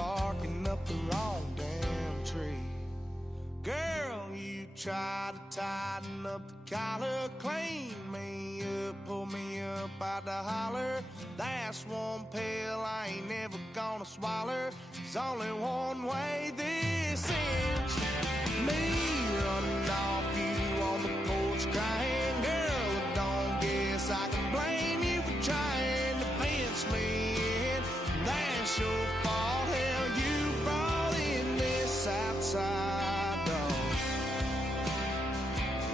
barking up the wrong damn tree. Girl, you try to tighten up the collar, clean me up, pull me up out the holler. That's one pill I ain't never gonna swallow. There's only one way this ends. Me running off you on the porch crying. Girl, I don't guess I can blame you for trying to fence me in. That's your fault, hell, you brought in this outside dog.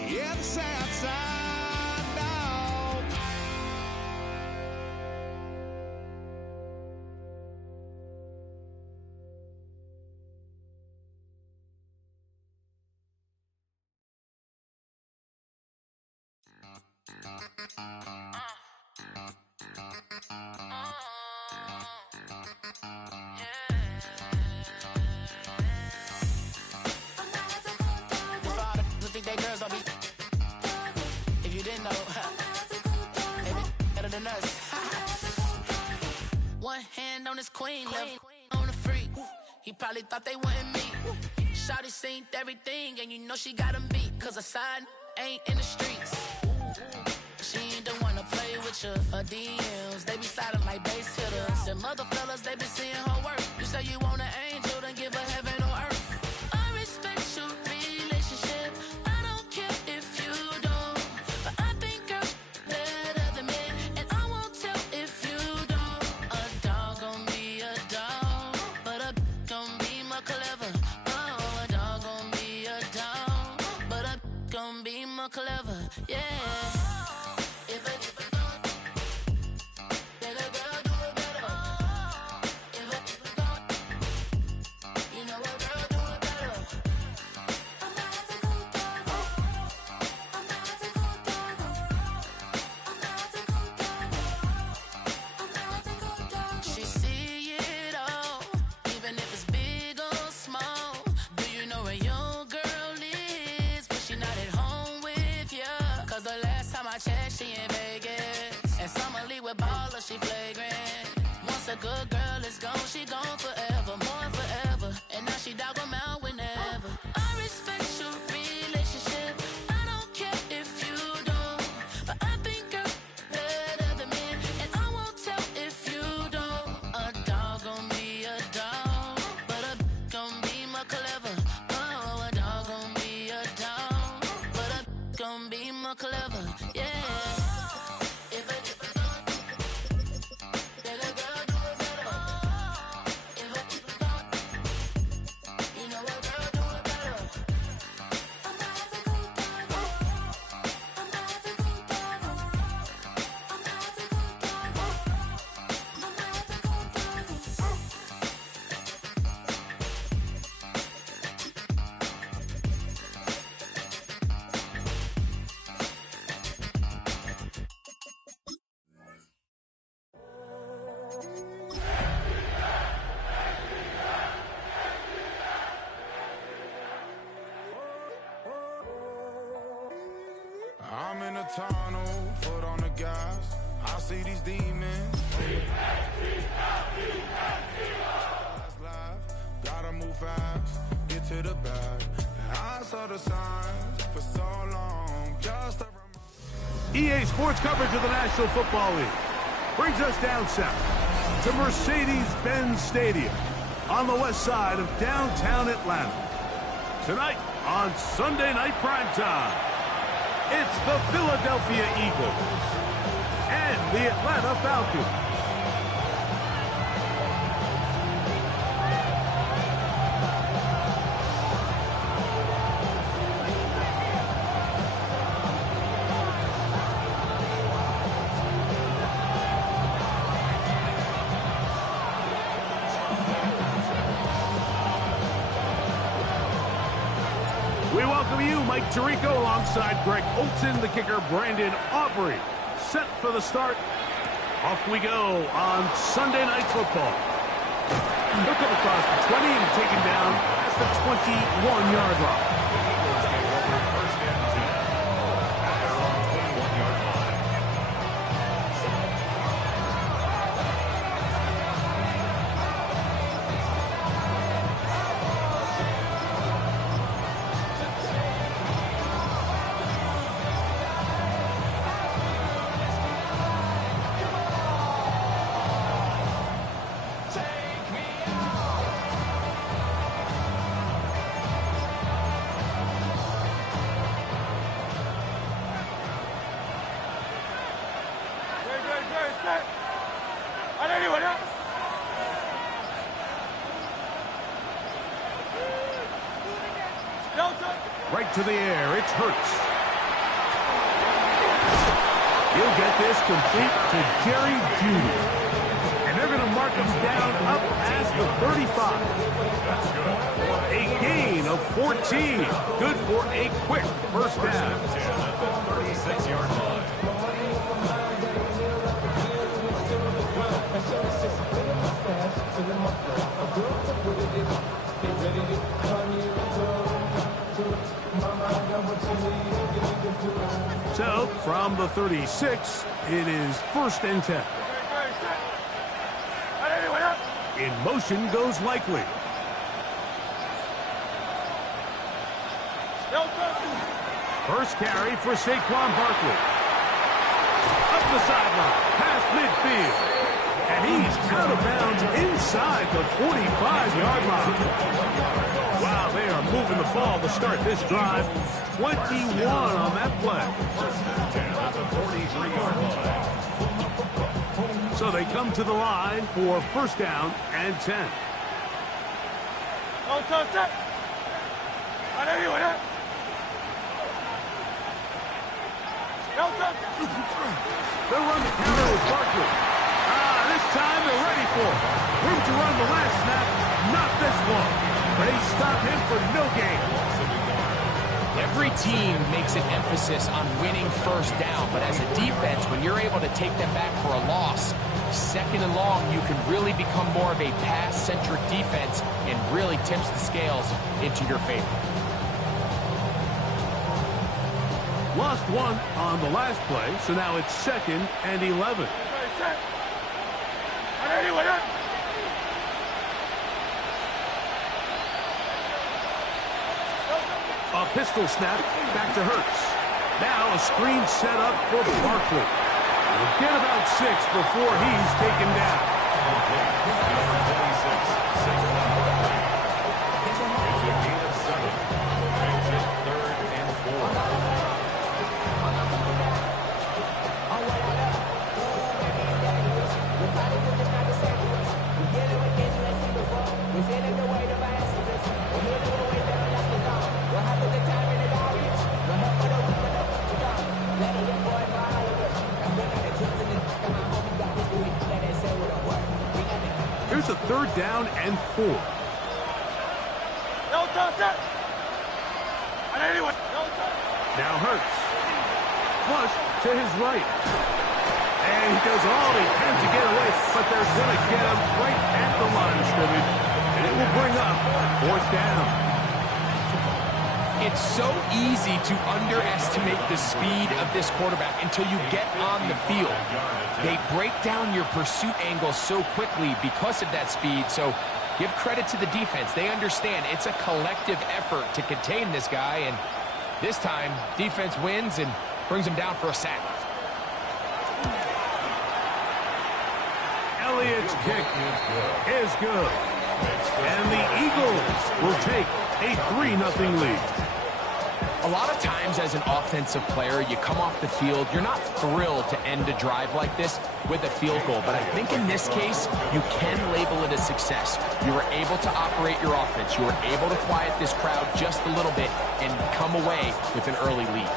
Yeah, this outside dog. Think they girls don't be. If you didn't know, they be better than us. One hand on his queen, left on the freak. He probably thought they wouldn't meet. Shawty seen everything, and you know she got him beat. Cause her side ain't in the streets. She ain't the one to play with you. Her DMs, they be sliding like base hitters. Them other fellas, they be seeing her work. You say you want an angel, then give her heaven on earth. I respect your relationship. I don't care if you don't. But I think girls better than men. And I won't tell if you don't. A dog gon' be a dog. But a gon' be more clever. Oh, a dog gon' be a dog. But a gon' be more clever. Yeah. She in Vegas, and Summer Lee with ballers, she flagrant. Once a good girl is gone, she gone forever, more forever. And now she dog 'em out whenever. I respect your relationship. I don't care if you don't, but I think girls better than men, and I won't tell if you don't. A dog gon' be a dog, but a gon' be more clever. Oh, a dog gon' be a dog, but a gon' be more clever. Yeah. I'm in a tunnel, foot on the gas. I see these demons. Gotta move fast, get to the bag. I saw the signs for so long. Just a EA Sports coverage of the National Football League brings us down south to Mercedes-Benz Stadium on the west side of downtown Atlanta. Tonight on Sunday Night Primetime, it's the Philadelphia Eagles and the Atlanta Falcons. We welcome you, Mike Tirico, alongside Greg Olson, the kicker, Brandon Aubrey. Set for the start. Off we go on Sunday Night Football. He'll come across the 20 and taken down at the 21-yard line. Right to the air. It's Hurts. He'll get this complete to Jerry Jeudy. And they're going to mark him down up past the 35. That's good. A gain of 14. Good for a quick first down. At the 36-yard line. So, from the 36, it is 1st and 10. In motion goes Likely. First carry for Saquon Barkley. Up the sideline, past midfield. And he's out of bounds inside the 45-yard line. Wow, they are moving the ball to start this drive. 21 on that play. At the 43-yard line. So they come to the line for 1st down and 10. They'll run the counter with Barkley. This time they're ready for it. Room to run the last snap. Not this one. They stop him for no gain. Every team makes an emphasis on winning 1st down, but as a defense, when you're able to take them back for a loss, 2nd and long, you can really become more of a pass-centric defense and really tips the scales into your favor. Lost one on the last play, so now it's 2nd and 11. A pistol snap, back to Hurts. Now a screen set up for Barkley. We'll get about 6 before he's taken down. It's a gain of 7. Makes it 3rd and 4. Here's a 3rd down and 4. Now Hurts. Flush to his right. And he does all he can to get away, but they're going to get him right at the line of scrimmage. And it will bring up 4th down. It's so easy to underestimate the speed of this quarterback until you get on the field. They break down your pursuit angle so quickly because of that speed, so give credit to the defense. They understand it's a collective effort to contain this guy, and this time, defense wins and brings him down for a sack. Elliott's kick is good. And the Eagles will take a 3-0 lead. A lot of times as an offensive player, you come off the field, you're not thrilled to end a drive like this with a field goal. But I think in this case, you can label it a success. You were able to operate your offense. You were able to quiet this crowd just a little bit and come away with an early lead.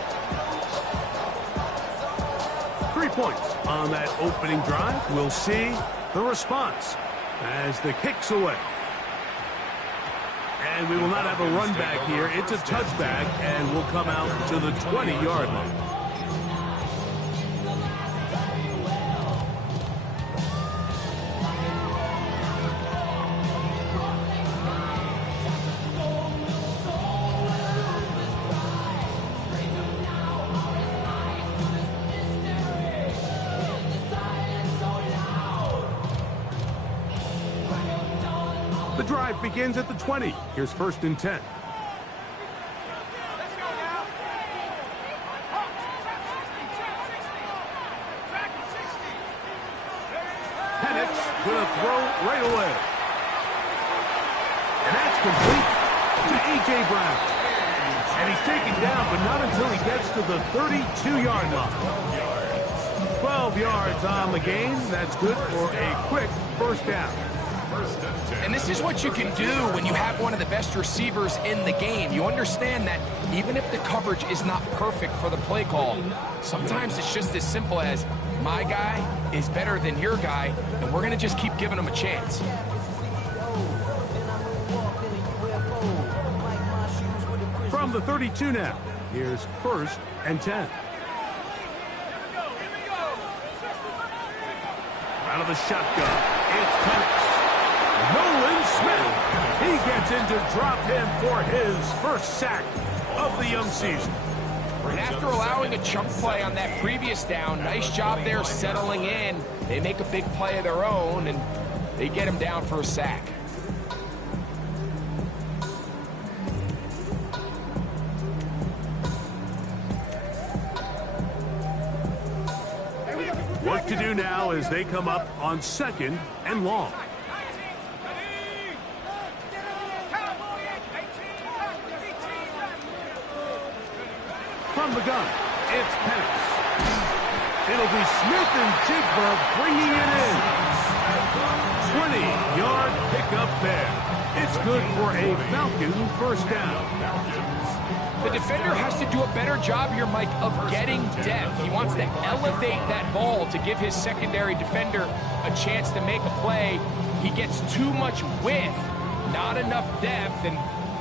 3 points on that opening drive. We'll see the response as the kick's away. And we will not have a run back here. It's a touchback, and we'll come out to the 20-yard line. The drive begins at the 20. Here's 1st and 10. Penix with a throw right away. And that's complete to A.J. Brown. And he's taken down, but not until he gets to the 32-yard line. 12 yards on the game. That's good for a quick 1st down. And this is what you can do when you have one of the best receivers in the game. You understand that even if the coverage is not perfect for the play call, sometimes it's just as simple as, my guy is better than your guy, and we're going to just keep giving him a chance. From the 32 now, here's 1st and 10. Out of the shotgun, it's Penix. Nolan Smith. He gets in to drop him for his first sack of the young season. And after allowing a chunk play on that previous down, nice job there settling in. They make a big play of their own, and they get him down for a sack. What to do now as they come up on 2nd and long. From the gun, it's Penix. It'll be Smith and Jigba bringing it in. 20-yard pickup there. It's good for a Falcon first down. The defender has to do a better job here, Mike, of getting depth. He wants to elevate that ball to give his secondary defender a chance to make a play. He gets too much width, not enough depth, and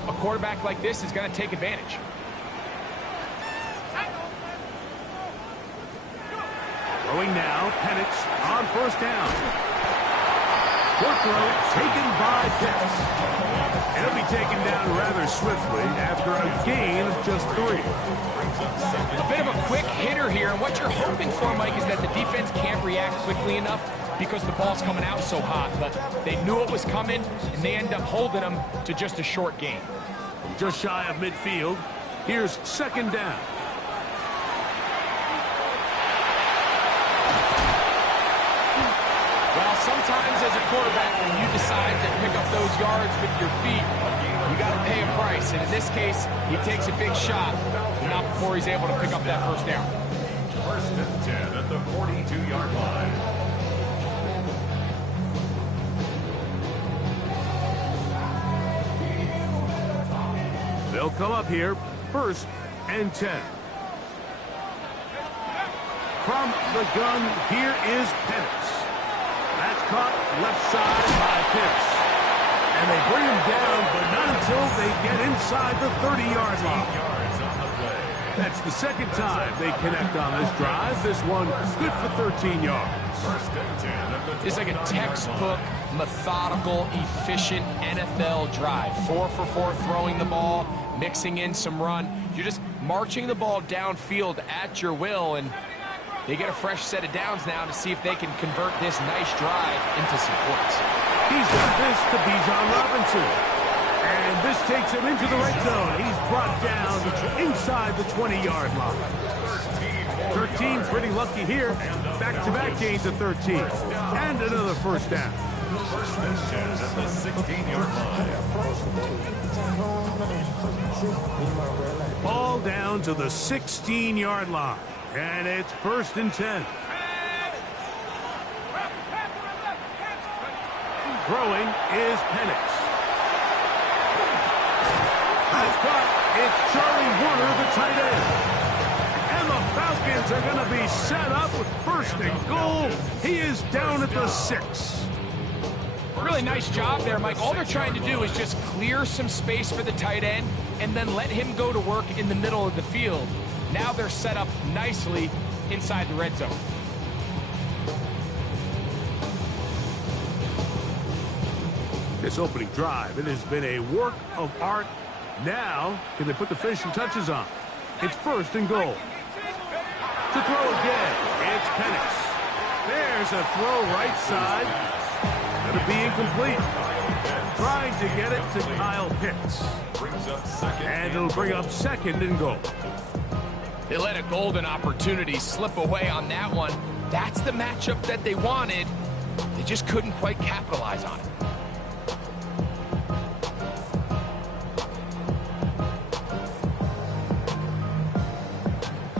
a quarterback like this is going to take advantage. Throwing now, Penix on first down. Short throw taken by Pitts. And he'll be taken down rather swiftly after a gain of just 3. A bit of a quick hitter here, and what you're hoping for, Mike, is that the defense can't react quickly enough because the ball's coming out so hot. But they knew it was coming, and they end up holding them to just a short gain. Just shy of midfield, here's 2nd down. Well, sometimes as a quarterback, when you decide to pick up those yards with your feet, you got to pay a price. And in this case, he takes a big shot, but not before he's able to pick up that first down. 1st and 10 at the 42-yard line. They'll come up here, 1st and 10. From the gun, here is Penix. That's caught left side by Pitts. And they bring him down, but not until they get inside the 30-yard line. That's the 2nd time they connect on this drive. This one good for 13 yards. It's like a textbook, methodical, efficient NFL drive. 4 for 4 throwing the ball, mixing in some run. You're just marching the ball downfield at your will, and they get a fresh set of downs now to see if they can convert this nice drive into some points. He's got this to Bijan Robinson. And this takes him into the red zone. He's brought down inside the 20-yard line. 13 pretty lucky here. Back-to-back gains of 13. And another first down. 1st and 10 at the 16-yard line. Ball down to the 16-yard line. And it's 1st and 10. Throwing is Penix. That's caught. It's Charlie Warner, the tight end. And the Falcons are going to be set up with 1st and goal. He is down at the 6. Really nice job there, Mike. All they're trying to do is just clear some space for the tight end and then let him go to work in the middle of the field. Now they're set up nicely inside the red zone. This opening drive, it has been a work of art. Now, can they put the finishing touches on? It's 1st and goal. To throw again, it's Penix. There's a throw right side. Going to be incomplete. Trying to get it to Kyle Pitts. And it'll bring up 2nd and goal. They let a golden opportunity slip away on that one. That's the matchup that they wanted. They just couldn't quite capitalize on it.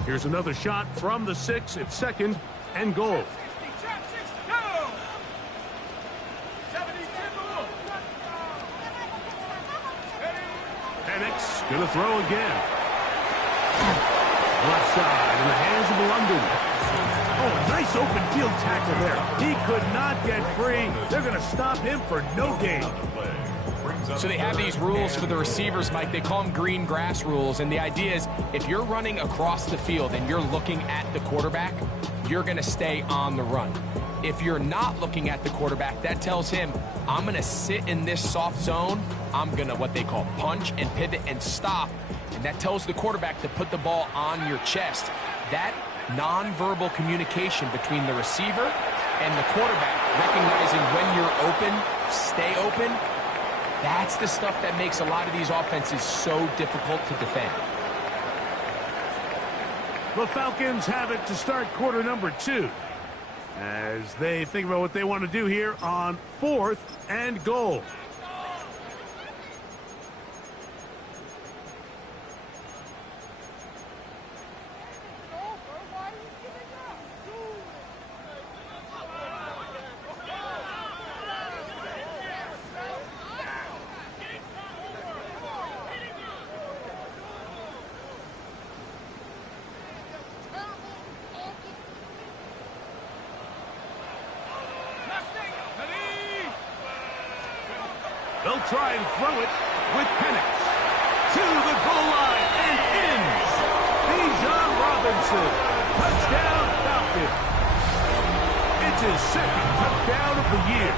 Here's another shot from the 6. It's 2nd and goal. Penix going to throw again. Left side in the hands of London. Oh, a nice open field tackle there. He could not get free. They're going to stop him for no gain. So they have these rules for the receivers, Mike. They call them green grass rules. And the idea is if you're running across the field and you're looking at the quarterback, you're going to stay on the run. If you're not looking at the quarterback, that tells him, I'm going to sit in this soft zone. I'm going to what they call punch and pivot and stop. And that tells the quarterback to put the ball on your chest. That nonverbal communication between the receiver and the quarterback, recognizing when you're open, stay open, that's the stuff that makes a lot of these offenses so difficult to defend. The Falcons have it to start quarter number 2 as they think about what they want to do here on 4th and goal. They'll try and throw it with Penix. To the goal line and in. Bijan Robinson. Touchdown Falcons. It's his 2nd touchdown of the year.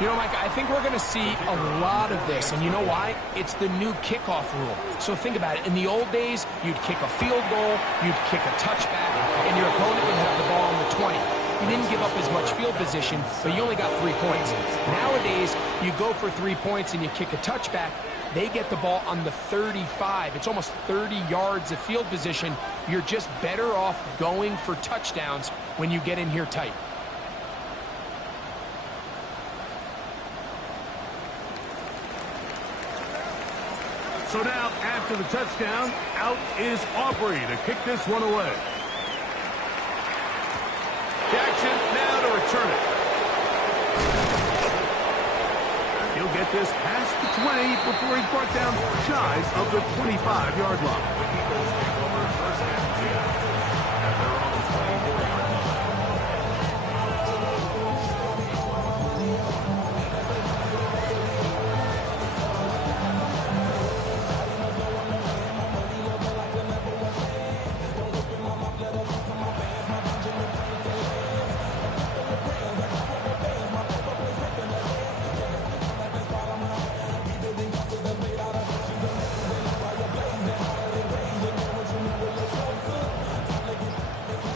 You know, Mike, I think we're going to see a lot of this. And you know why? It's the new kickoff rule. So think about it. In the old days, you'd kick a field goal, you'd kick a touchback, and your opponent would have the ball on the 20. You didn't give up as much field position, but you only got 3 points. Nowadays, you go for 3 points and you kick a touchback. They get the ball on the 35. It's almost 30 yards of field position. You're just better off going for touchdowns when you get in here tight. So now, after the touchdown, out is Aubrey to kick this one away. Jackson now to return it. He'll get this past the 20 before he's brought down shy of the 25-yard line.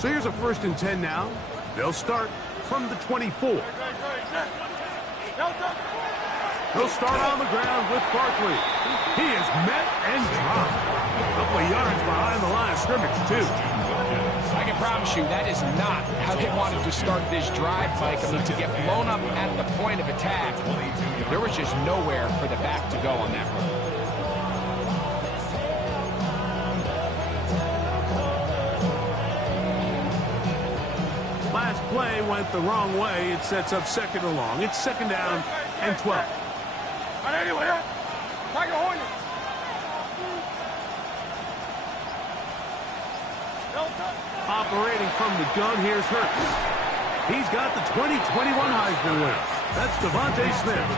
So here's a 1st and 10 now. They'll start from the 24. He'll start on the ground with Barkley. He is met and dropped. A couple of yards behind the line of scrimmage, too. I can promise you that is not how they wanted to start this drive, Mike. I mean, to get blown up at the point of attack, there was just nowhere for the back to go on that run. Last play went the wrong way. It sets up 2nd and long. It's 2nd down and 12. Operating from the gun, here's Hurts. He's got the 2021 Heisman winner. That's Devontae Smith.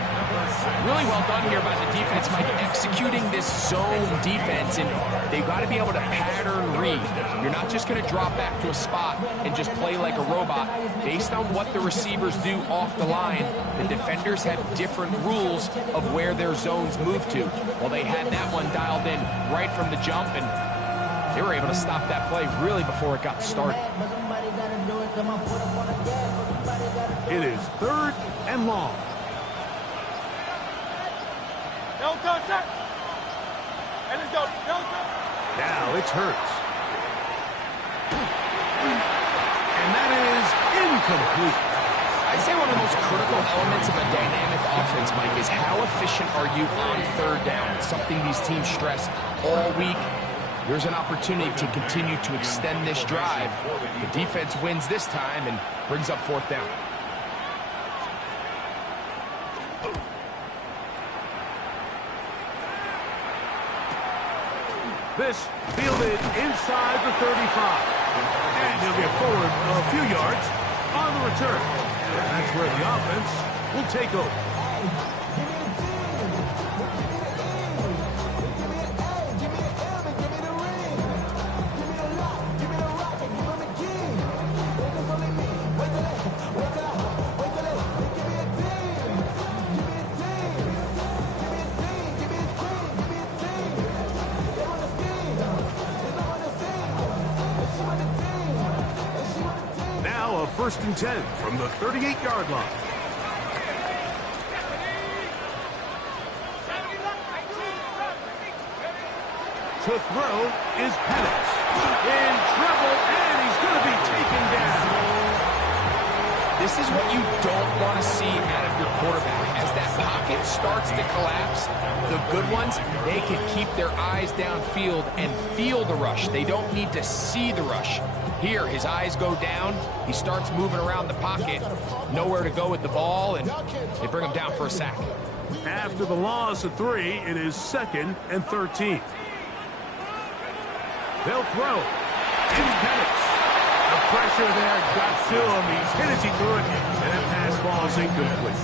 Really well done here by the defense, Mike, executing this zone defense, and they've got to be able to pattern read. You're not just going to drop back to a spot and just play like a robot. Based on what the receivers do off the line, the defenders have different rules of where their zones move to. Well, they had that one dialed in right from the jump, and they were able to stop that play really before it got started. It is 3rd and long. Now it's Hurts. And that is incomplete. I'd say one of the most critical elements of a dynamic offense, Mike, is how efficient are you on 3rd down? It's something these teams stress all week. There's an opportunity to continue to extend this drive. The defense wins this time and brings up 4th down. This fielded inside the 35. And he'll get forward a few yards on the return. And that's where the offense will take over. First and 10 from the 38-yard line. To throw is Penix. In trouble, and he's going to be taken down. This is what you don't want to see out of your quarterback. As that pocket starts to collapse, the good ones, they can keep their eyes downfield and feel the rush. They don't need to see the rush. Here, his eyes go down. He starts moving around the pocket. Nowhere to go with the ball, and they bring him down for a sack. After the loss of 3, it is 2nd and 13. They'll throw. It's Penix. The pressure there got to him. He's hit as he threw it, and that pass ball is incomplete.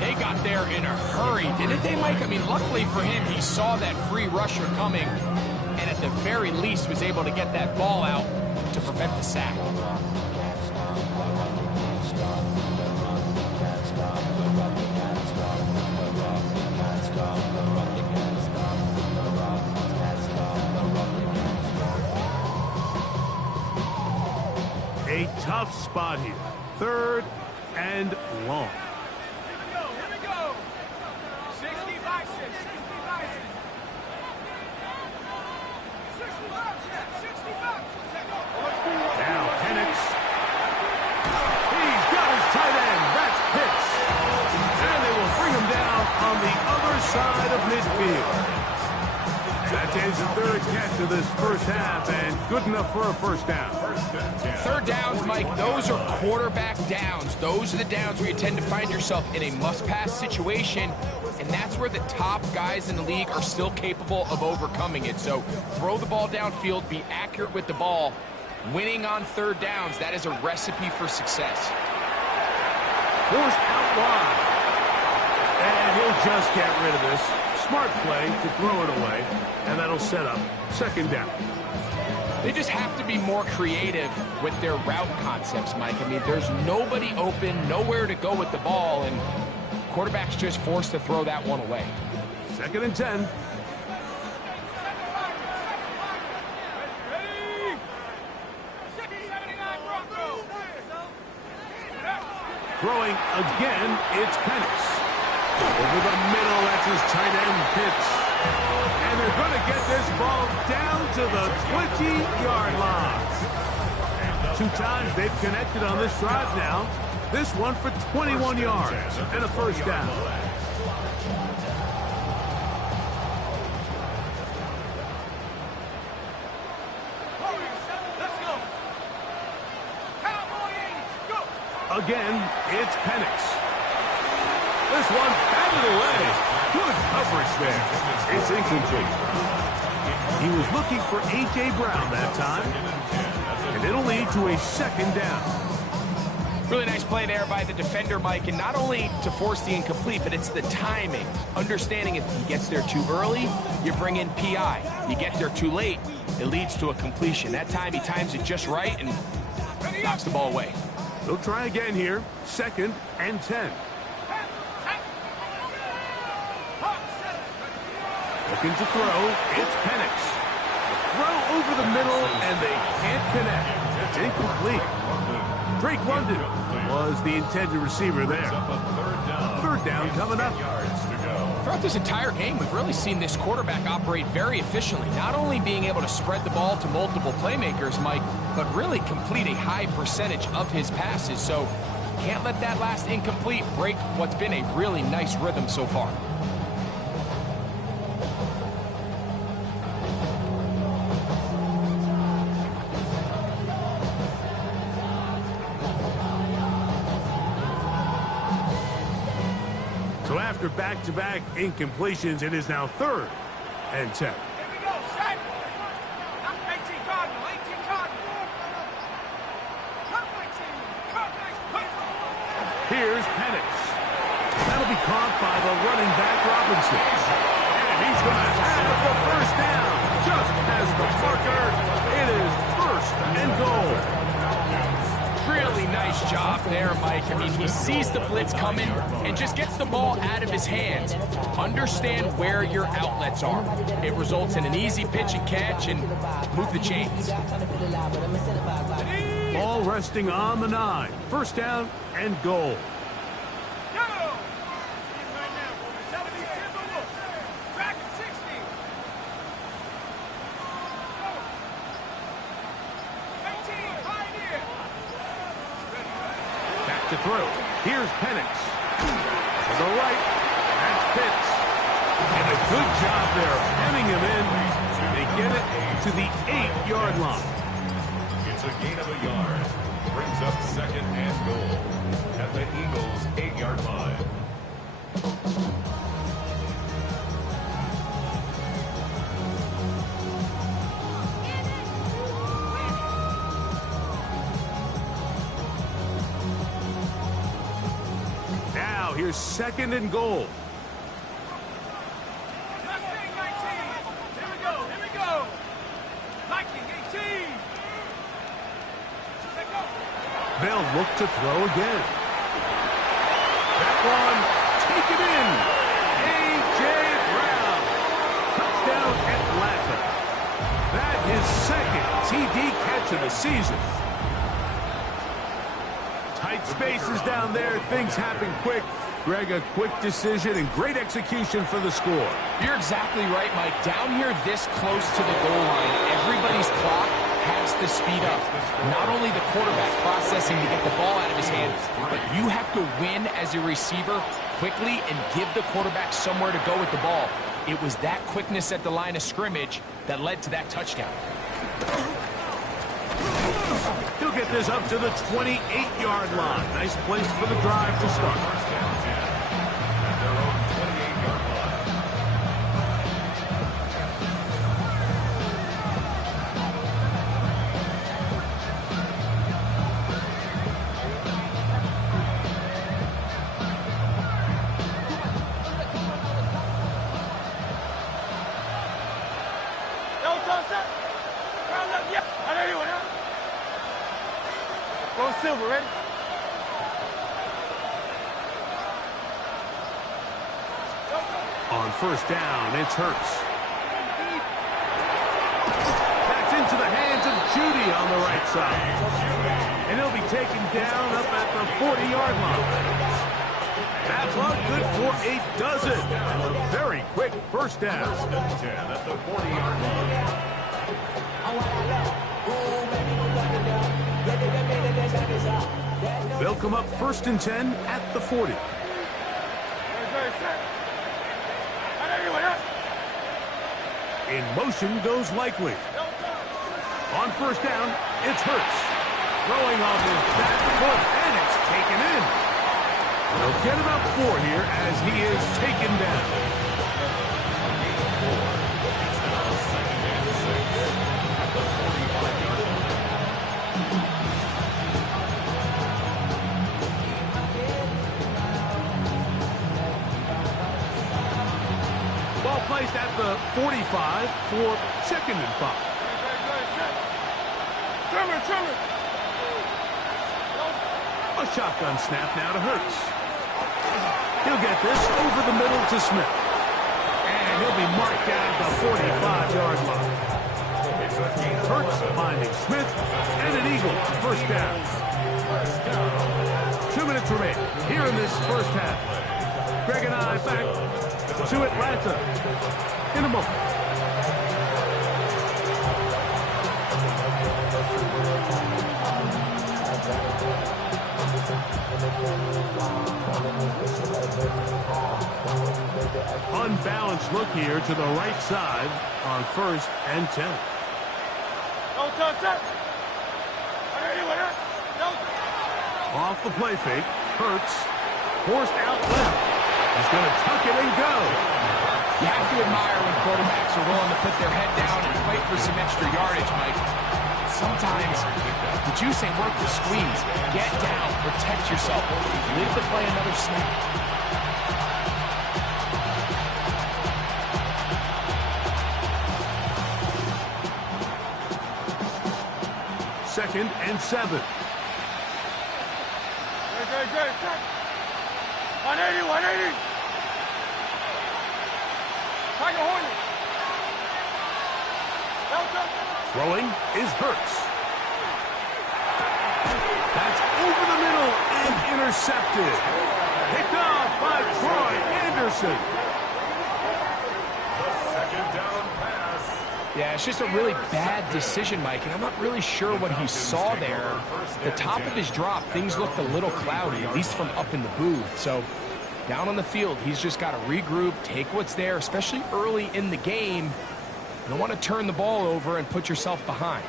They got there in a hurry, didn't they, Mike? I mean, luckily for him, he saw that free rusher coming, and at the very least was able to get that ball out to prevent the sack. A tough spot here. 3rd and long. Here we go. 65, 6, 65. 65. Now Penix. He's got his tight end. That's Pitts. And they will bring him down on the other side of midfield. That's his 3rd catch of this first half, and good enough for a first down. 3rd downs, Mike, those are quarterback downs. Those are the downs where you tend to find yourself in a must-pass situation, and that's where the top guys in the league are still capable of overcoming it. So throw the ball downfield, be accurate with the ball. Winning on 3rd downs, that is a recipe for success. Forced out wide. And he'll just get rid of this. Smart play to throw it away, and that'll set up 2nd down. They just have to be more creative with their route concepts, Mike. I mean, there's nobody open, nowhere to go with the ball, and quarterback's just forced to throw that one away. 2nd and 10. Throwing again, it's Penix. Over the middle, that's his tight end, Pitts. And they're going to get this ball down to the 20-yard line. 2 times they've connected on this drive now. This one for 21 yards and a first down. Again, it's Penix. This one batted away. Good coverage there. It's incomplete. He was looking for A.J. Brown that time. And it'll lead to a 2nd down. Really nice play there by the defender, Mike. And not only to force the incomplete, but it's the timing. Understanding if he gets there too early, you bring in P.I. You get there too late, it leads to a completion. That time he times it just right and knocks the ball away. They'll try again here. 2nd and 10. Looking to throw, it's Penix. Throw over the middle, and they can't connect. It's incomplete. Drake London was the intended receiver there. 3rd down coming up. Throughout this entire game, we've really seen this quarterback operate very efficiently, not only being able to spread the ball to multiple playmakers, Mike, but really complete a high percentage of his passes. So can't let that last incomplete break what's been a really nice rhythm so far. So after back-to-back incompletions, it is now 3rd and 10. Here we go. Set. Here's Penix. That'll be caught by the running back Robinson. And he's going to have the first down. Just as the marker, it is 1st and goal. Really nice job there, Mike. I mean, he sees the blitz coming and just gets the ball out of his hands. Understand where your outlets are. It results in an easy pitch and catch and move the chains. Ball resting on the 9. 1st down and goal. To throw. Here's Penix. To the right. That's Pitts. And a good job there hemming him in. They get it to the 8-yard line. It's a gain of a yard. Brings up 2nd and goal at the Eagles' 8-yard line. Here's 2nd and goal. Mustang 19. Here we go. Here we go. Viking 18. Let go. They'll look to throw again. That one, take it in. A.J. Brown. Touchdown Atlanta. That is 2nd TD catch of the season. Tight spaces down there. Things happen quick. Greg, a quick decision and great execution for the score. You're exactly right, Mike. Down here this close to the goal line, everybody's clock has to speed up. Not only the quarterback processing to get the ball out of his hand, but you have to win as a receiver quickly and give the quarterback somewhere to go with the ball. It was that quickness at the line of scrimmage that led to that touchdown. He'll get this up to the 28-yard line. Nice place for the drive to start. Silver, ready? On 1st down, it's Hurts. That's into the hands of Judy on the right side. And he'll be taken down up at the 40-yard line. That's all good for a dozen. And a very quick 1st down. 10 at the 40-yard line. They'll come up 1st and 10 at the 40. In motion goes Likely. On 1st down, it's Hurts. Throwing off his back foot, and it's taken in. They'll get about 4 here as he is taken down. It's now 2nd and 6 at the 45-yard line. Ball placed at the 45 for 2nd and 5. A shotgun snap now to Hurts. He'll get this over the middle to Smith. And he'll be marked down at the 45-yard line. Hurts finding Smith and an Eagle. 1st down. 2 minutes remaining here in this 1st half. Greg and I back to Atlanta in a moment. Unbalanced look here to the right side on 1st and 10. Off the play fake, Hurts forced out left. He's going to tuck it and go. You have to admire when quarterbacks are willing to put their head down and fight for some extra yardage, Mike. sometimes the juice ain't worth the squeeze. Get down, protect yourself, live to play another snap. Second and 7. Good. 180. Tiger Hornet. Throwing is Hurts. That's over the middle and intercepted. Picked off by Troy Anderson. The second down pass. Yeah, it's just a really bad decision, Mike, and I'm not really sure what he saw there. The top of his drop, things looked a little cloudy, at least from up in the booth. So down on the field, he's just got to regroup, take what's there, especially early in the game. You don't want to turn the ball over and put yourself behind.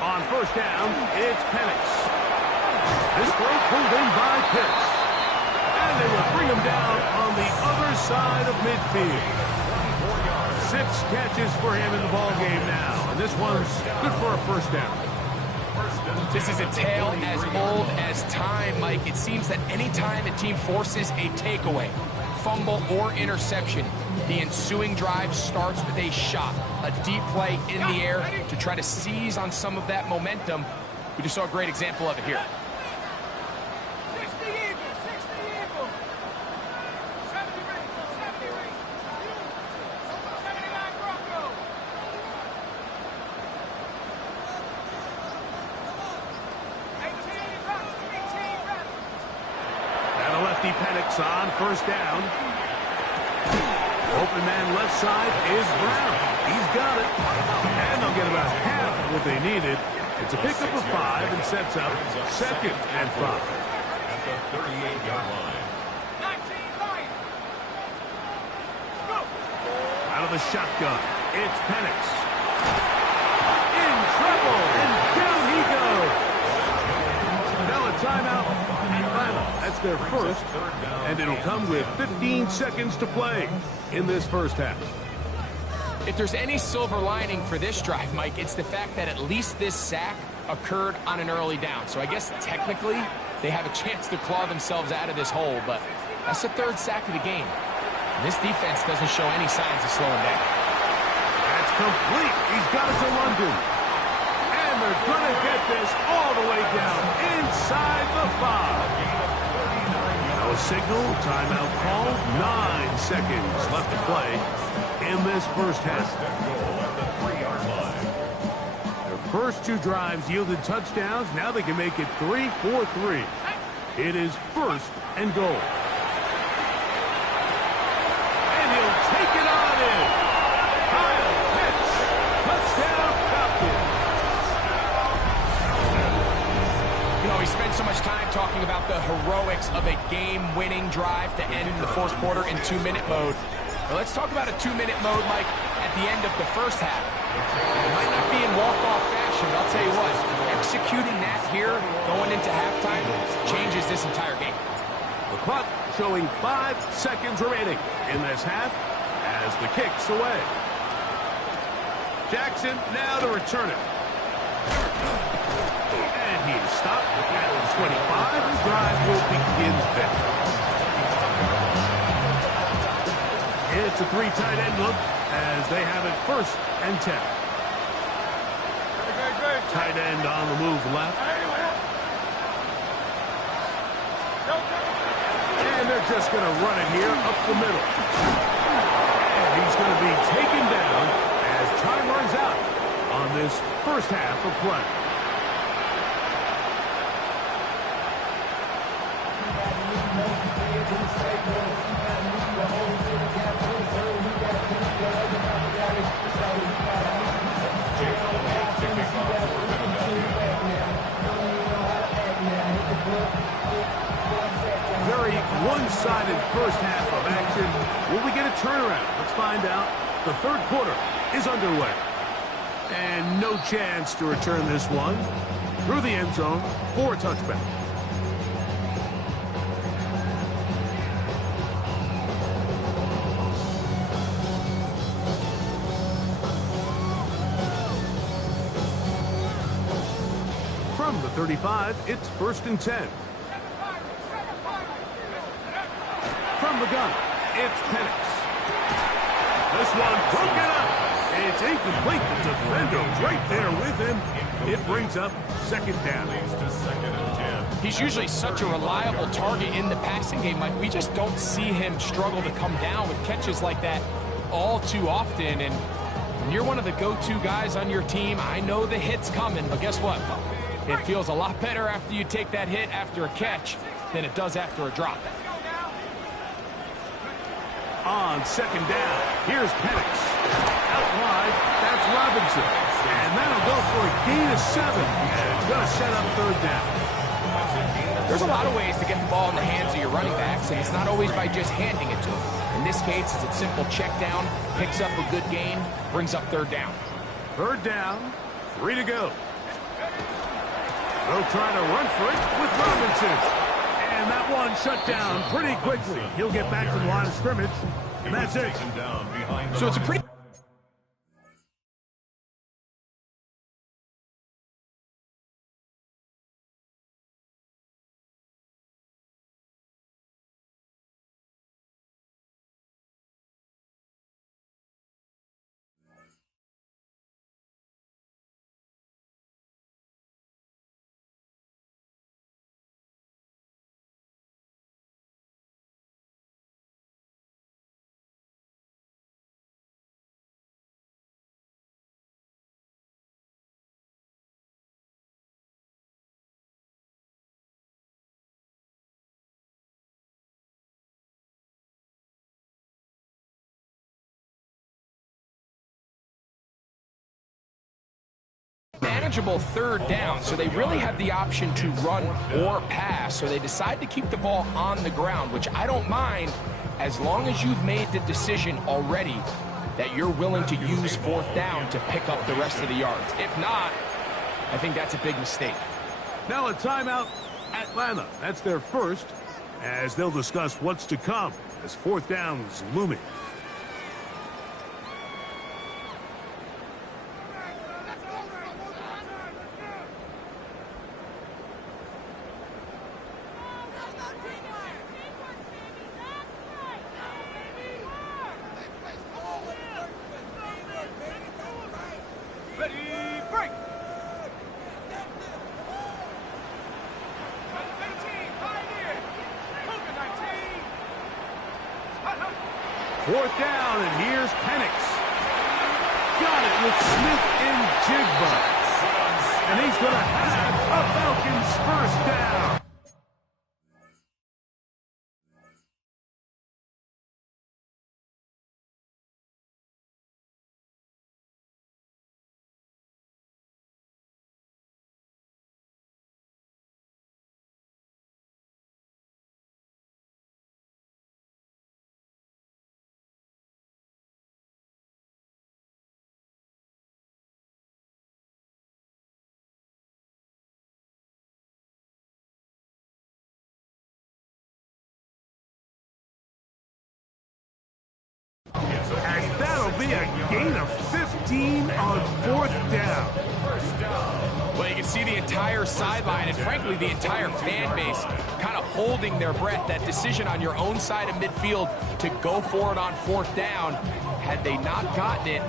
On first down, it's Penix. This throw pulled in by Pitts. And they will bring him down on the other side of midfield. 6 catches for him in the ballgame now. And this one's good for a first down. This is a tale as old as time, Mike. It seems that any time a team forces a takeaway, fumble, or interception, the ensuing drive starts with a shot, a deep play in the air to try to seize on some of that momentum. We just saw a great example of it here. 60 Eagles. 70 Rangers. 79 Broncos. And a lefty Penix on first down. Open man left side is Brown. He's got it. And they'll get about half of what they needed. It's a pickup of 5 and sets up second and 5. At the 38-yard line. 19 Lions. Go. Out of the shotgun, it's Penix. In trouble, and down he goes. Now a timeout. Atlanta, that's their first, and it'll come with 15 seconds to play in this first half. If there's any silver lining for this drive, Mike, it's the fact that at least this sack occurred on an early down. So I guess technically they have a chance to claw themselves out of this hole, but that's the 3rd sack of the game. And this defense doesn't show any signs of slowing down. That's complete. He's got it to London. And they're going to get this all the way down inside the 5. Now a signal, timeout call, 9 seconds left to play in this first half. Their first 2 drives yielded touchdowns. Now they can make it 3-4-3. It is first and goal. And he'll take it on in. Kyle Pitts, touchdown Falcons. You know, we spent so much time talking about the heroics of a game-winning drive to end the 4th quarter in 2-minute mode. Well, let's talk about a 2-minute mode, Mike, at the end of the first half. It might not be in walk-off fashion, but I'll tell you what, executing that here going into halftime changes this entire game. The clock showing 5 seconds remaining in this half as the kick's away. Jackson now to return it. And he is stopped at 25. The drive will begin then. It's a 3 tight end look as they have it first and 10. Tight end on the move left. And they're just going to run it here up the middle. And he's going to be taken down as time runs out on this first half of play. Very one-sided first half of action. Will we get a turnaround? Let's find out. The third quarter is underway. And no chance to return this one. Through the end zone for a touchback. From the 35, it's 1st and 10. From the gun, it's Penix. This one broken up. It's incomplete. The defender right there with him. It brings up 2nd down. He's usually such a reliable target in the passing game, Mike. We just don't see him struggle to come down with catches like that all too often. And when you're one of the go-to guys on your team, I know the hit's coming, but guess what? It feels a lot better after you take that hit after a catch than it does after a drop. On 2nd down, here's Penix. Out wide, that's Robinson. And that'll go for a gain of 7. And it's going to set up 3rd down. There's a lot of ways to get the ball in the hands of your running backs, and it's not always by just handing it to them. In this case, it's a simple check down, picks up a good gain, brings up 3rd down. 3rd down, 3 to go. They'll try to run for it with Robinson. And that one shut down pretty quickly. He'll get back to the line of scrimmage, and that's it. So it's a pretty... manageable 3rd down, so they really have the option to run or pass, so they decide to keep the ball on the ground, which I don't mind as long as you've made the decision already that you're willing to use 4th down to pick up the rest of the yards. If not, I think that's a big mistake. Now a timeout, Atlanta. That's their first, as they'll discuss what's to come as 4th down is looming. Fourth down, and here's Penix. Got it with Smith and Jigba. And he's going to have a Falcons first down. As that'll be a gain of 15 on 4th down. Well, you can see the entire sideline and, frankly, the entire fan base kind of holding their breath. That decision on your own side of midfield to go for it on 4th down, had they not gotten it,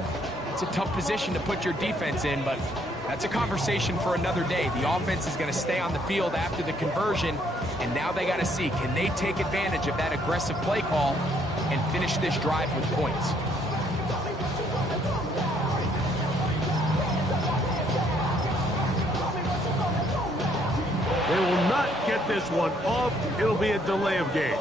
it's a tough position to put your defense in, but that's a conversation for another day. The offense is going to stay on the field after the conversion, and now they got to see, can they take advantage of that aggressive play call and finish this drive with points? They will not get this one off. It'll be a delay of game.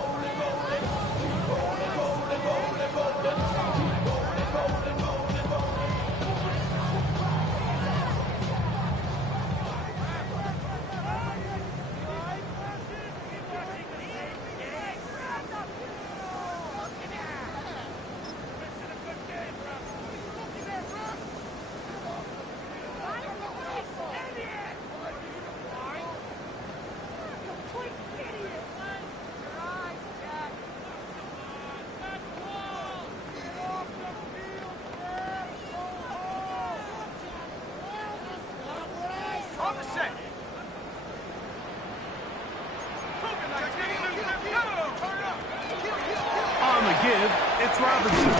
On the give, it's Robinson.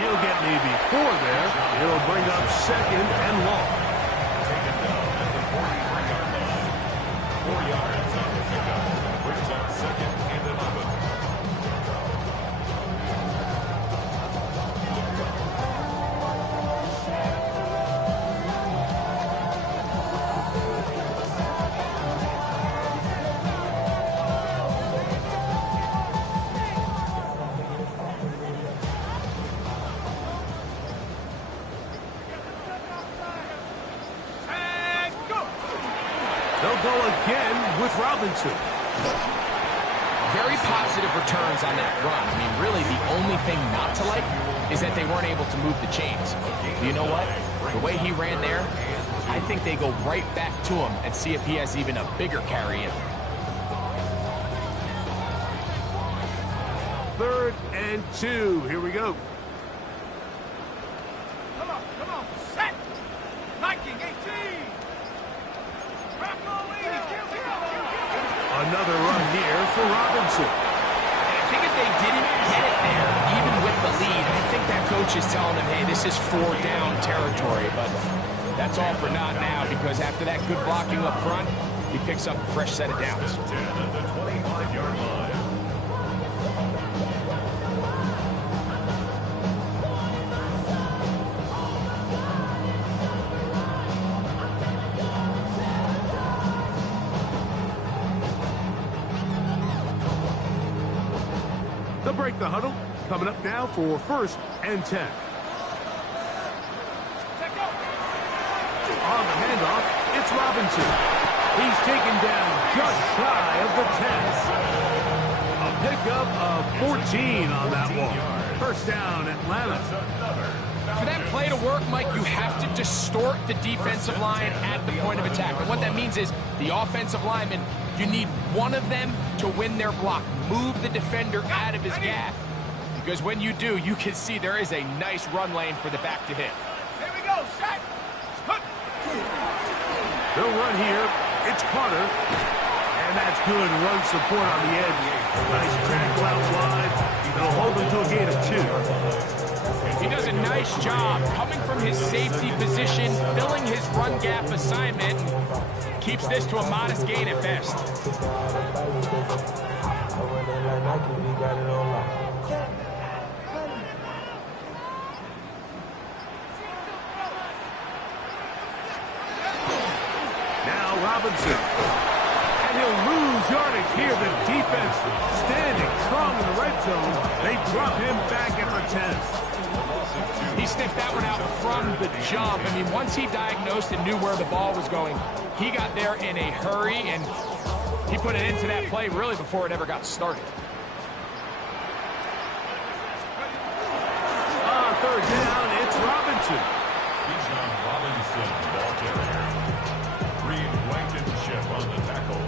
He'll get maybe 4 there. It'll bring up 2nd and long. Taken down at the 43-yard line. 4 yards on the pickup. Brings up 2nd and 11. They'll go again with Robinson. Very positive returns on that run. I mean, really, the only thing not to like is that they weren't able to move the chains. You know what? The way he ran there, I think they go right back to him and see if he has even a bigger carry in. 3rd and 2. Here we go. Come on, set! Liking 18! Another run here for Robinson. I think if they didn't get it there, even with the lead, I think that coach is telling them, hey, this is 4-down territory. But that's all for not now, because after that good blocking up front, he picks up a fresh set of downs. 10 at the 25-yard line. They'll break the huddle. Coming up now for 1st and 10. On the handoff, it's Robinson. He's taken down just shy of the 10. A pickup of 14 on that one. 1st down, Atlanta. For that play to work, Mike, you have to distort the defensive line at the point of attack. And what that means is the offensive lineman, you need one of them to win their block. Move the defender out of his gap. Because when you do, you can see there is a nice run lane for the back to hit. Here we go, set! They'll run here. It's Carter. And that's good run support on the edge. Nice tackle out wide. It'll hold them to a gain of 2. He does a nice job coming from his safety position, filling his run gap assignment, and keeps this to a modest gain at best. Now Robinson. And he'll lose yardage here. The defense standing strong in the red zone. They drop him back at the 10. He sniffed that one out from the jump. I mean, once he diagnosed and knew where the ball was going, he got there in a hurry, and he put it into that play really before it ever got started. On 3rd down, it's Robinson. Bijan Robinson, ball carrier. Reed Blankenship on the tackle.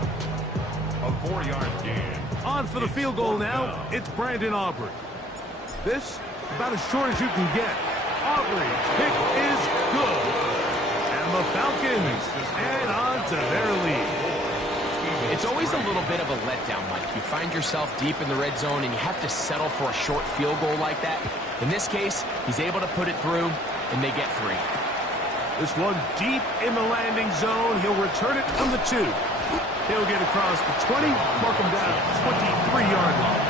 A 4-yard gain. On for the field goal now, it's Brandon Aubrey. This, about as short as you can get. Aubrey's kick is good. And the Falcons add on to their lead. It's always a little bit of a letdown, Mike. You find yourself deep in the red zone, and you have to settle for a short field goal like that. In this case, he's able to put it through, and they get 3. This one deep in the landing zone. He'll return it from the 2. He'll get across the 20, mark him down 23-yard line.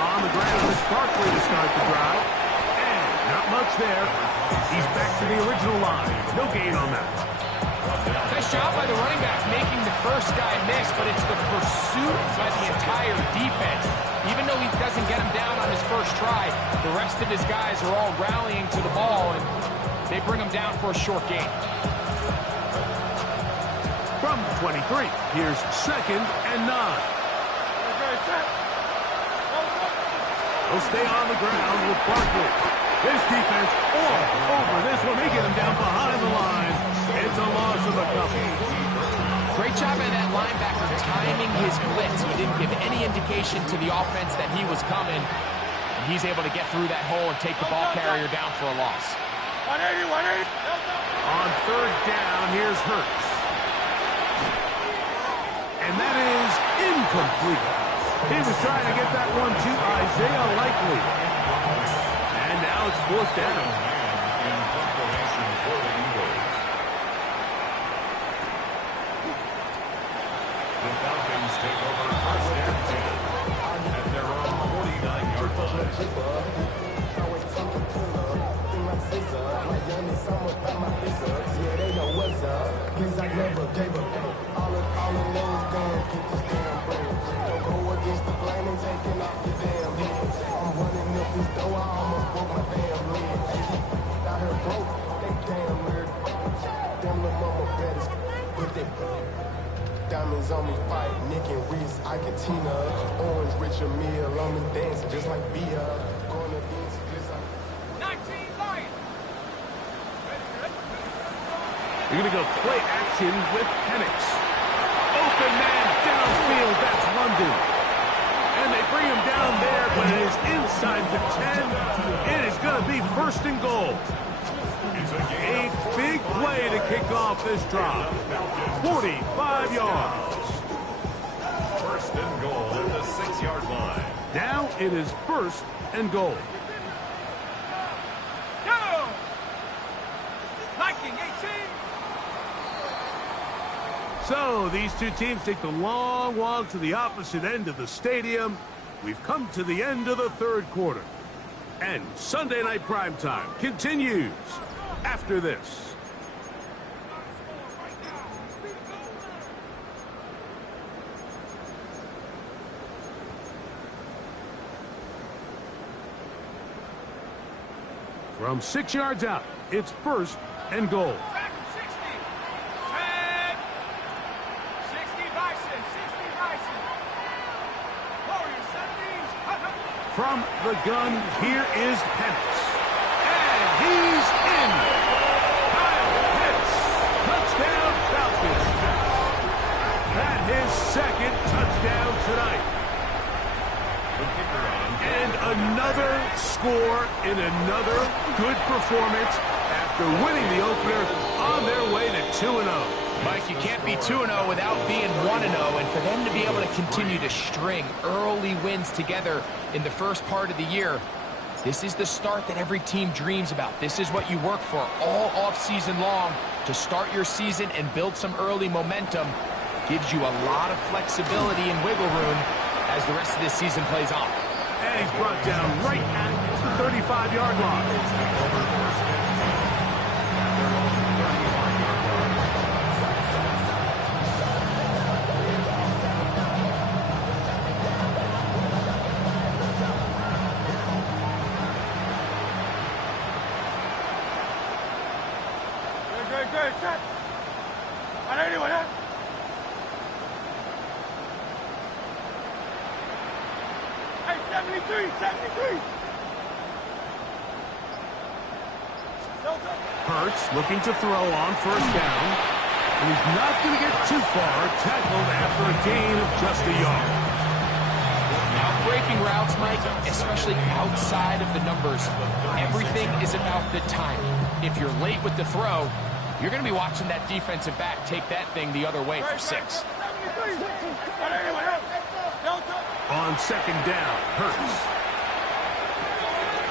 On the ground is Barkley to start the drive. And not much there. He's back to the original line. No gain on that. Nice job by the running back making the first guy miss, but it's the pursuit by the entire defense. Even though he doesn't get him down on his first try, the rest of his guys are all rallying to the ball, and they bring him down for a short gain. From 23, here's 2nd and 9. He'll stay on the ground with Barkley. This defense all over this one. They get him down behind the line. It's a loss of a couple. Great job by that linebacker timing his blitz. He didn't give any indication to the offense that he was coming. And he's able to get through that hole and take the ball carrier down for a loss. 180, 180. On third down, here's Hurts. And that is incomplete. He was trying to get that one to Isaiah Likely. And now it's fourth down. In preparation for the Eagles. The Falcons take over first and 10 at their own 49-yard line. Diamonds on me fight, Nick and Reese, Iketina, Orange Richard Mill on me dancing just like Bia. Going against just like 19 Lions. You're going to go play action with Penix. Open man downfield, that's London. And they bring him down there, but it is inside the 10. It is going to be first and goal. A big play to kick off this drive. 45 yards. First and goal at the 6-yard line. Now it is first and goal. Go! Viking 18. So these two teams take the long walk to the opposite end of the stadium. We've come to the end of the third quarter. And Sunday Night Primetime continues after this. From 6 yards out, it's first and goal. 60. 10. 60 Bison. 60 Bison. Warriors 70s. From the gun, here is Penix. And he's in. Kyle Pitts. Touchdown Falcons. That his second touchdown tonight. And another score in another good performance after winning the opener on their way to 2-0. Mike, you can't be 2-0 without being 1-0, and for them to be able to continue to string early wins together in the first part of the year, this is the start that every team dreams about. This is what you work for all offseason long to start your season and build some early momentum. Gives you a lot of flexibility and wiggle room as the rest of this season plays on. And he's brought down right at the 35-yard line. Good. Set. 180, 180. Hey, 73. Hurts looking to throw on first down. And he's not going to get too far, tackled after a gain of just a yard. Now, breaking routes, Mike, especially outside of the numbers, everything is about the timing. If you're late with the throw, you're going to be watching that defensive back take that thing the other way for 6. On second down, Hurts.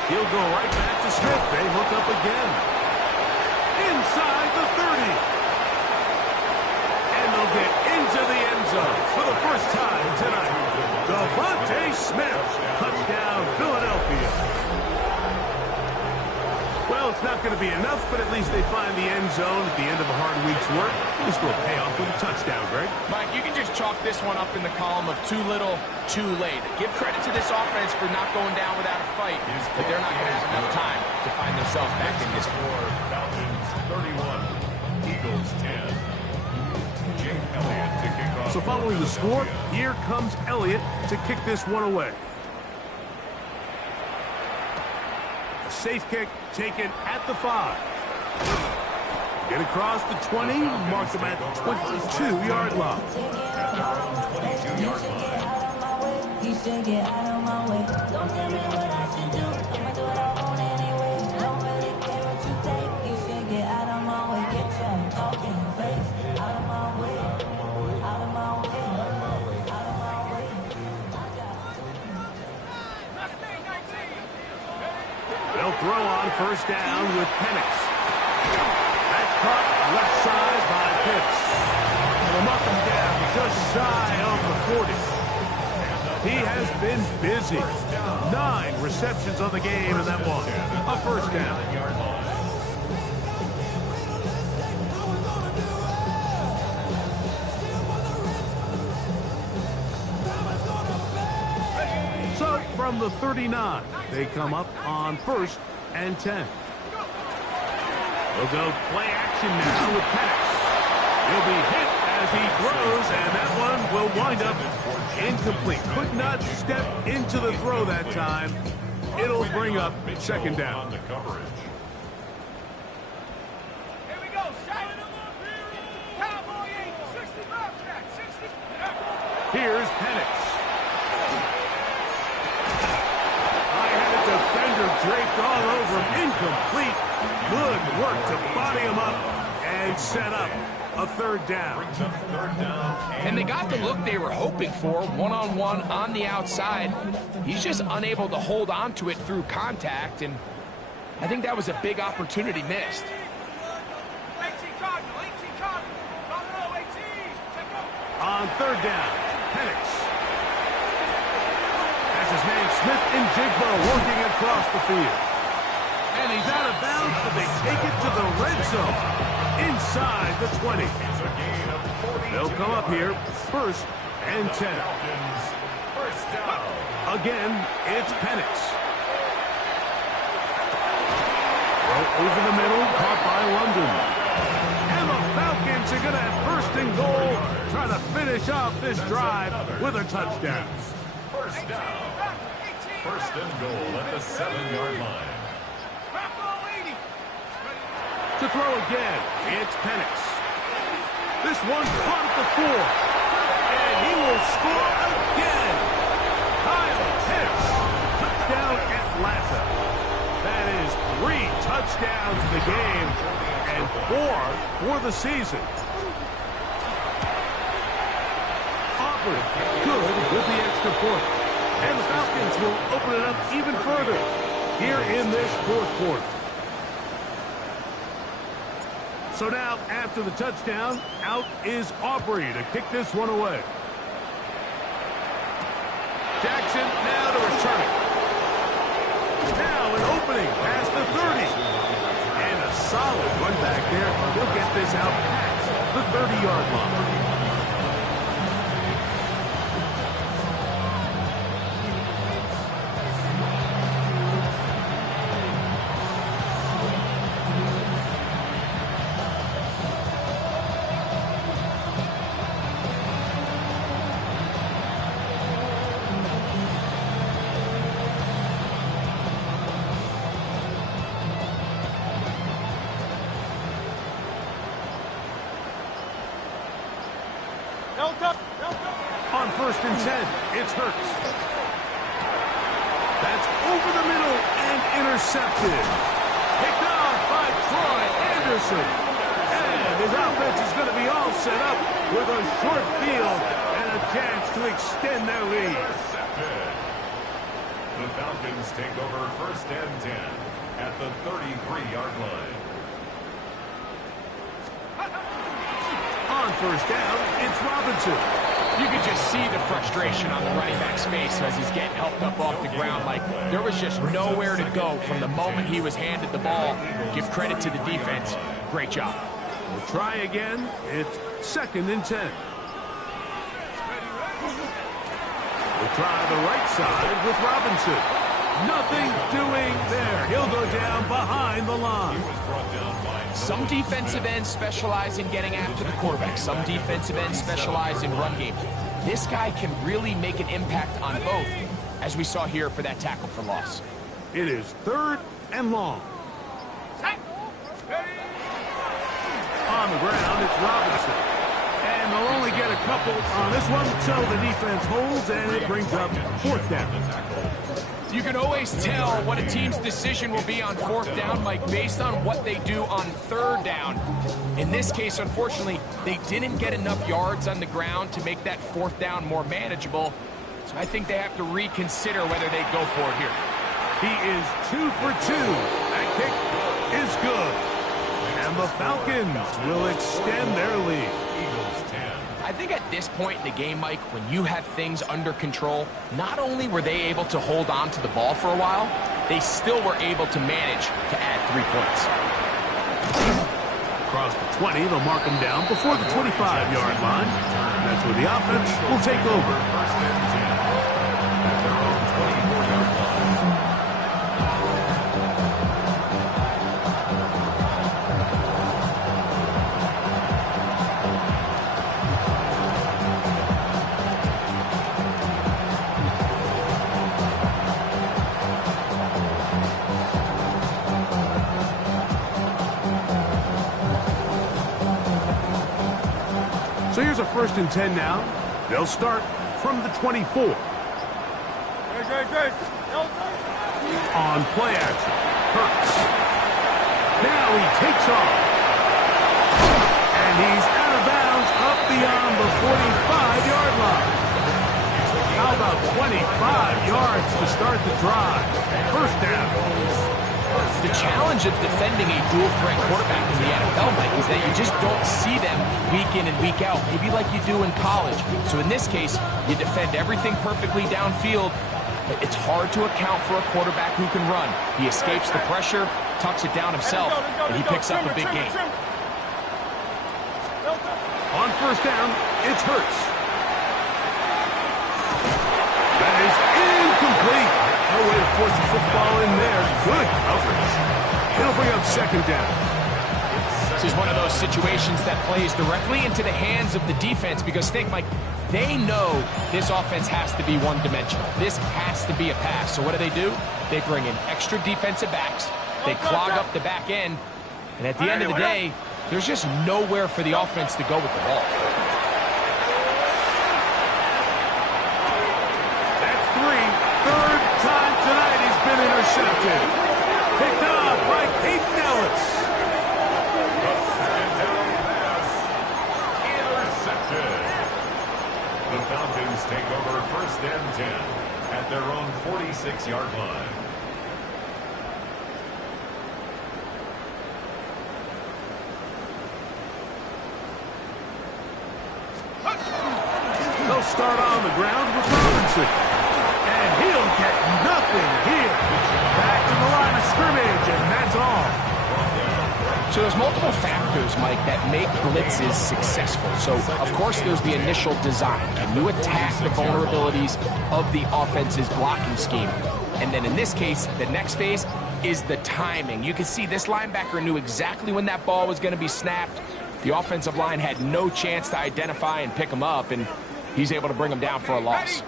He'll go right back to Smith. They hook up again. Inside the 30. And they'll get into the end zone for the first time tonight. Devontae Smith. Touchdown, Philadelphia. Well, it's not going to be enough, but at least they find the end zone at the end of a hard week's work. This will pay off with a touchdown, Greg. Mike, you can just chalk this one up in the column of too little, too late. Give credit to this offense for not going down without a fight, but they're not going to have enough time to find themselves back in this war. Falcons 31, Eagles 10. Jake Elliott to kick off. So following the score, here comes Elliott to kick this one away. safe kick taken at the 5. Get across the 20, mark them at the 22-yard line. You should get out of my way. Don't tell me what I should do. I'ma do what I want anyway. Don't really care what you think. You should get out of my way. Get your talking face out of my way. Out of my way. Out of my way. They'll throw on first down with Penix. That caught left side by Pitts. They'll knock him down just shy of the 40. He has been busy. 9 receptions on the game in that one. A first down. So from the 39, they come up on 1st and 10. They'll go play action now with Penix. He'll be hit as he throws, and that one will wind up incomplete. Could not step into the throw that time. It'll bring up second down. Here we go. Cowboy 8, 65 back, 60. Here's Penix. I had a defender draped all over him. Incomplete. Good work to body him up and set up a third down. And they got the look they were hoping for, one-on-one on the outside. He's just unable to hold on to it through contact, and I think that was a big opportunity missed. 18 Cardinal, 18 Cardinal. Cardinal, 18. Check out. On third down, Penix. That's his man Smith and Jigbo working across the field. And he's out of bounds, but they take it to the red zone. Inside the 20. They'll come up here, 1st and 10. Again, it's Penix. Well, over the middle, caught by London. And the Falcons are going to have 1st and goal, trying to finish off this drive with a touchdown. First down. 1st and goal at the 7-yard line. To throw again, it's Penix. This one caught at the 4. And he will score again. Kyle Pitts. Touchdown Atlanta. That is 3 touchdowns in the game and 4 for the season. Auburn good with the extra point. And the Falcons will open it up even further here in this 4th quarter. So now, after the touchdown, out is Aubrey to kick this one away. Jackson now to return it. Now an opening past the 30. And a solid run back there. He'll get this out past the 30-yard line. On 1st and 10, it's Hurts. That's over the middle and intercepted. Picked off by Troy Anderson. And his offense is going to be all set up with a short field and a chance to extend their lead. The Falcons take over 1st and 10 at the 33-yard line. On 1st down, it's Robinson. You could just see the frustration on the running back's face as he's getting helped up off the ground. Like, there was just nowhere to go from the moment he was handed the ball. Give credit to the defense. Great job. We'll try again. It's 2nd and 10. We'll try the right side with Robinson. Nothing doing there. He'll go down behind the line. Some defensive ends specialize in getting after the quarterback. Some defensive ends specialize in run game. This guy can really make an impact on both, as we saw here for that tackle for loss. It is 3rd and long. On the ground, it's Robinson. And they'll only get a couple on this one, so the defense holds, and it brings up fourth down. You can always tell what a team's decision will be on fourth down, Mike, based on what they do on third down. In this case, unfortunately, they didn't get enough yards on the ground to make that fourth down more manageable. So I think they have to reconsider whether they go for it here. He is 2 for 2. That kick is good. And the Falcons will extend their lead. I think at this point in the game, Mike, when you have things under control, not only were they able to hold on to the ball for a while, they still were able to manage to add 3 points. Across the 20, they'll mark them down before the 25-yard line. And that's where the offense will take over. First and 10 at their own 24-yard line. So here's a 1st and 10 now. They'll start from the 24. On play action, Hurts. Now he takes off. And he's out of bounds up beyond the 45-yard line. How about 25 yards to start the drive? First down. The challenge of defending a dual-threat quarterback in the NFL, Mike, is that you just don't see them week in and week out, maybe like you do in college. So in this case, you defend everything perfectly downfield, but it's hard to account for a quarterback who can run. He escapes the pressure, tucks it down himself, and he picks up a big gain. On first down, it's Hurts. That is incomplete. No way to force the football in there. Good coverage. It'll bring up second down. This is one of those situations that plays directly into the hands of the defense because think, Mike, they know this offense has to be one-dimensional. This has to be a pass. So what do? They bring in extra defensive backs. They clog up the back end. And at the end of the day, there's just nowhere for the offense to go with the ball. That's 3. Third time tonight he's been intercepted. Picked up by Peyton Ellis. The second down pass intercepted. The Falcons take over 1st and 10 at their own 46-yard line. They'll start on the ground with Robinson. And he'll get nothing here. Back to the line of scrimmage, and that's all. So there's multiple factors, Mike, that make blitzes successful. So, of course, there's the initial design. Can you attack the vulnerabilities of the offense's blocking scheme? And then in this case, the next phase is the timing. You can see this linebacker knew exactly when that ball was going to be snapped. The offensive line had no chance to identify and pick him up, and he's able to bring him down for a loss.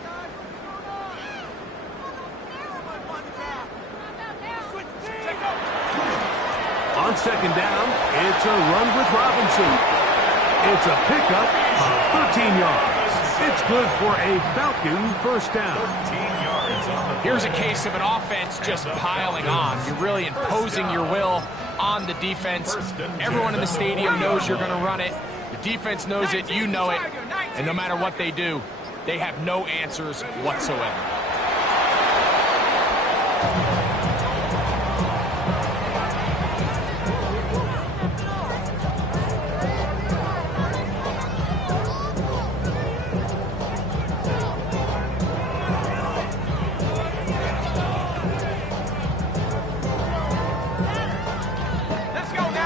On second down, it's a run with Robinson. It's a pickup of 13 yards. It's good for a Falcon first down. 13 yards on the Here's a case of an offense just piling on. You're really imposing your will on the defense. Everyone in the stadium knows you're going to run it. The defense knows it, you know it. And no matter what they do, they have no answers whatsoever.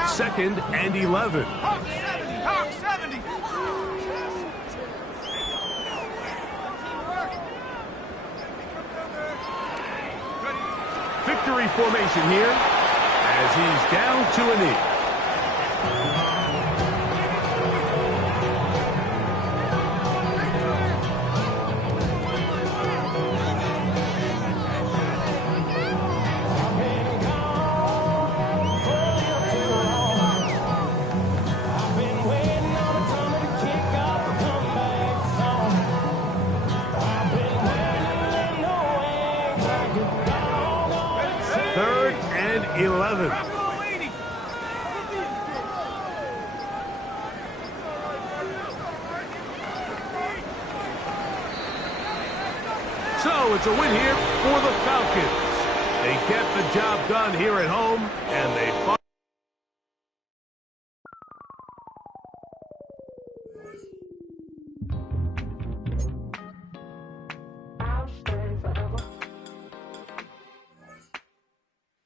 Second and 11. Hawk 70! Hawk 70! Victory formation here as he's down to a knee. 11. So it's a win here for the Falcons. They get the job done here at home, and they find